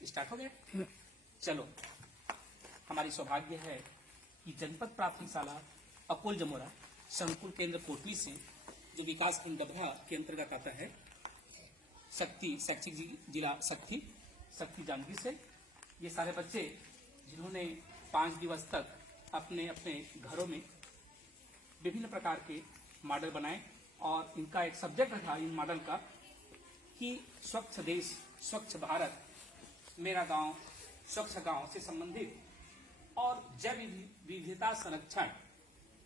Start हो गया। चलो, हमारी सौभाग्य है कि जनपद प्राथमिक शाला अकोल जमोरा संकुल केंद्र कोटली से, जो विकास खंड डबरा के अंतर्गत आता है, शक्ति शैक्षिक जिला शक्ति जानवी से, ये सारे बच्चे जिन्होंने 5 दिवस तक अपने अपने घरों में विभिन्न प्रकार के मॉडल बनाए, और इनका एक सब्जेक्ट था इन मॉडल का कि स्वच्छ देश स्वच्छ भारत मेरा गांव स्वच्छ गांव से संबंधित और जैव विविधता संरक्षण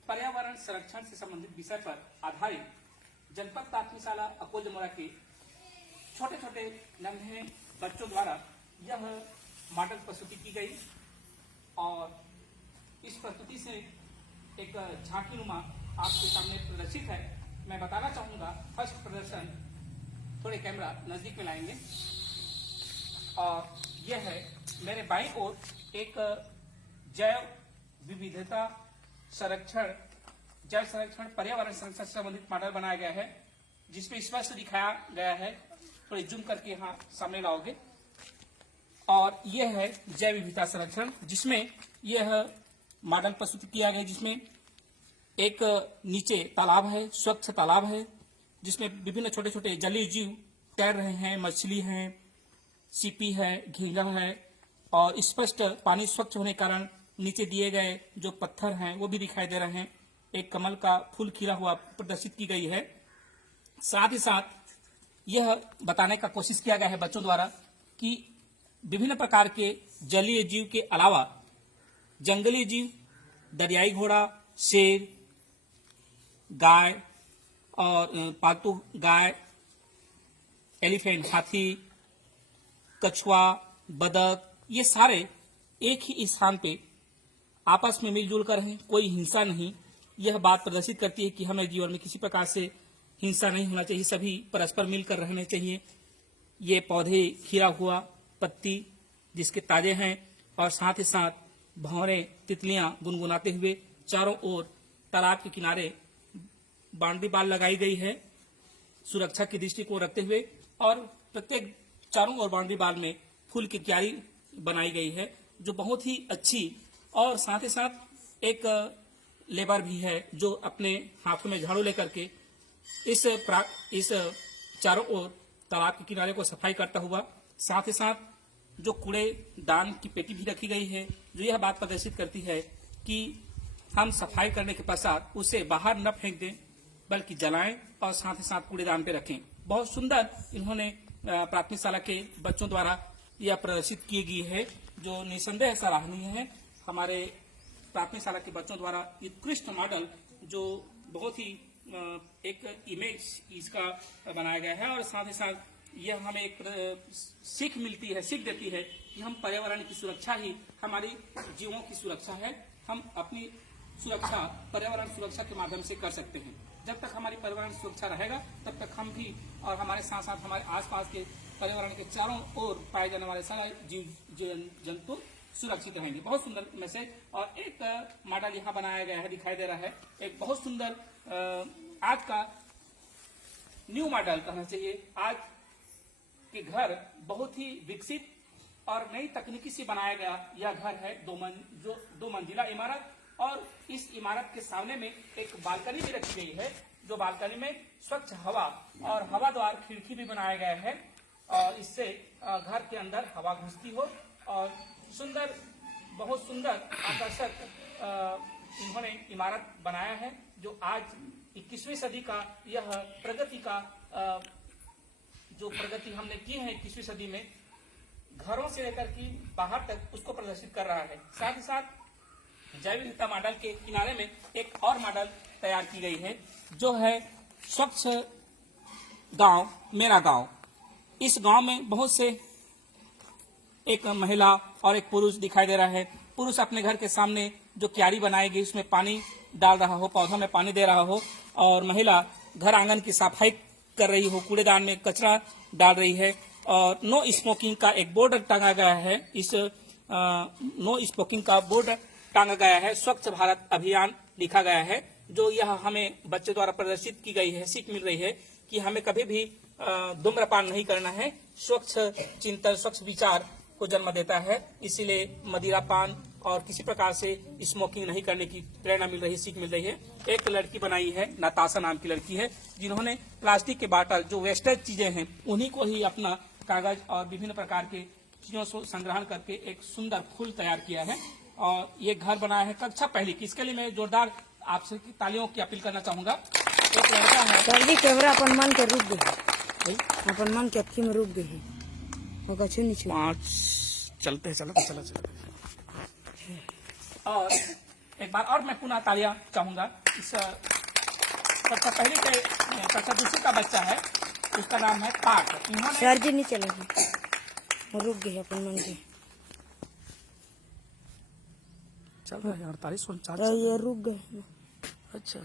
पर्यावरण संरक्षण से संबंधित विषय पर आधारित जनपद प्राथमिक शाला अकोल जमोरा के छोटे छोटे नन्हे बच्चों द्वारा यह मॉडल प्रस्तुति की गई। और इस प्रस्तुति से एक झांकी नुमा आपके सामने प्रदर्शित है। मैं बताना चाहूंगा, फर्स्ट प्रदर्शन, थोड़े कैमरा नजदीक में लाएंगे, और यह है मेरे बाईं ओर एक जैव विविधता संरक्षण पर्यावरण संरक्षण से संबंधित मॉडल बनाया गया है, जिसमें स्पष्ट दिखाया गया है, थोड़ी जूम करके यहाँ सामने लाओगे, और यह है जैव विविधता संरक्षण, जिसमें यह मॉडल प्रस्तुत किया गया, जिसमें एक नीचे तालाब है, स्वच्छ तालाब है, जिसमें विभिन्न छोटे छोटे जलीय जीव तैर रहे हैं, मछली है, सीपी है, झींगा है, और स्पष्ट पानी स्वच्छ होने के कारण नीचे दिए गए जो पत्थर हैं वो भी दिखाई दे रहे हैं। एक कमल का फूल खिला हुआ प्रदर्शित की गई है। साथ ही साथ यह बताने का कोशिश किया गया है बच्चों द्वारा कि विभिन्न प्रकार के जलीय जीव के अलावा जंगली जीव, दरियाई घोड़ा, शेर, गाय और पालतू गाय, एलिफेंट, हाथी, कछुआ, बदक, ये सारे एक ही स्थान पे आपस में मिलजुल कर हैं, कोई हिंसा नहीं। यह बात प्रदर्शित करती है कि हमें जीवन में किसी प्रकार से हिंसा नहीं होना चाहिए, सभी परस्पर मिलकर रहने चाहिए। ये पौधे खिला हुआ पत्ती जिसके ताजे हैं, और साथ ही साथ भंवरे, तितलियां गुनगुनाते हुए, चारों ओर तालाब के किनारे बाउंड्री बाल लगाई गई है सुरक्षा की दृष्टि को रखते हुए, और प्रत्येक चारों ओर बाउंड्री बाल में फूल की क्यारी बनाई गई है, जो बहुत ही अच्छी। और साथ ही साथ एक लेबर भी है जो अपने हाथों में झाड़ू लेकर के इस चारों ओर तालाब के किनारे को सफाई करता हुआ, साथ ही साथ जो कूड़ेदान की पेटी भी रखी गई है, जो यह बात प्रदर्शित करती है कि हम सफाई करने के पश्चात उसे बाहर न फेंक दें, बल्कि जलाएं और साथ ही साथ कूड़ेदान पे रखें। बहुत सुंदर इन्होंने प्राथमिक शाला के बच्चों द्वारा यह प्रदर्शित की गई है, जो निसंदेह सराहनीय है। हमारे प्राथमिक शाला के बच्चों द्वारा उत्कृष्ट मॉडल, जो बहुत ही एक इमेज इसका बनाया गया है, और साथ ही साथ यह हमें एक सीख मिलती है, सीख देती है कि हम पर्यावरण की सुरक्षा ही हमारी जीवों की सुरक्षा है। हम अपनी सुरक्षा पर्यावरण सुरक्षा के माध्यम से कर सकते हैं। जब तक हमारी पर्यावरण सुरक्षा रहेगा, तब तक हम भी और हमारे साथ साथ हमारे आसपास के पर्यावरण के चारों ओर पाए जाने वाले सारे जीव जंतु सुरक्षित रहेंगे। बहुत सुंदर मैसेज। और एक मॉडल यहाँ बनाया गया है, दिखाई दे रहा है, एक बहुत सुंदर आज का न्यू मॉडल कहना चाहिए। आज के घर बहुत ही विकसित और नई तकनीकी से बनाया गया यह घर है, 2 मंजिला इमारत, और इस इमारत के सामने में एक बालकनी भी रखी गई है, जो बालकनी में स्वच्छ हवा और हवादार खिड़की भी बनाया गया है, और इससे घर के अंदर हवा घुसती हो, और सुंदर, बहुत सुंदर आकर्षक इन्होंने इमारत बनाया है, जो आज 21वीं सदी का यह प्रगति का जो प्रगति हमने की है 21वीं सदी में, घरों से लेकर के बाहर तक उसको प्रदर्शित कर रहा है। साथ ही साथ जैव विविधता मॉडल के किनारे में एक और मॉडल तैयार की गई है, जो है स्वच्छ गांव मेरा गांव। इस गांव में बहुत से एक महिला और एक पुरुष दिखाई दे रहा है। पुरुष अपने घर के सामने जो क्यारी बनाई गई उसमें पानी डाल रहा हो, पौधों में पानी दे रहा हो, और महिला घर आंगन की सफाई कर रही हो, कूड़ेदान में कचरा डाल रही है। और नो स्मोकिंग का एक बोर्ड टांगा गया है, इस नो स्मोकिंग का बोर्ड टांगा गया है, स्वच्छ भारत अभियान लिखा गया है, जो यह हमें बच्चे द्वारा प्रदर्शित की गई है। सीख मिल रही है कि हमें कभी भी धूम्रपान नहीं करना है, स्वच्छ चिंतन, स्वच्छ विचार को जन्म देता है। इसीलिए मदिरा पान और किसी प्रकार से स्मोकिंग नहीं करने की प्रेरणा मिल रही है, सीख मिल रही है। एक लड़की बनाई है, नताशा नाम की लड़की है, जिन्होंने प्लास्टिक के बाटल जो वेस्टेज चीजें हैं उन्हीं को ही अपना कागज और विभिन्न प्रकार के चीजों से संग्रहण करके एक सुंदर फूल तैयार किया है। और ये घर बनाया है कक्षा पहली की। इसके लिए मैं जोरदार आपसे तालियों की अपील करना चाहूंगा। एक लड़का है सर जी, कैमरा अपन मन के रुक गए, अपन मन के अक्की में रुक गए होगा छू नहीं छू। 5 चलते हैं, चलो। और एक बार और मैं पुनः तालियां चाहूंगा। इस कक्षा पहली के कक्षा दूसरी का बच्चा है, उसका नाम है पार्थ। इन्होंने सर जी नहीं चलेगी, रुक गए अपन मन के। चल रहा है 48 49। ये रुक गए। अच्छा।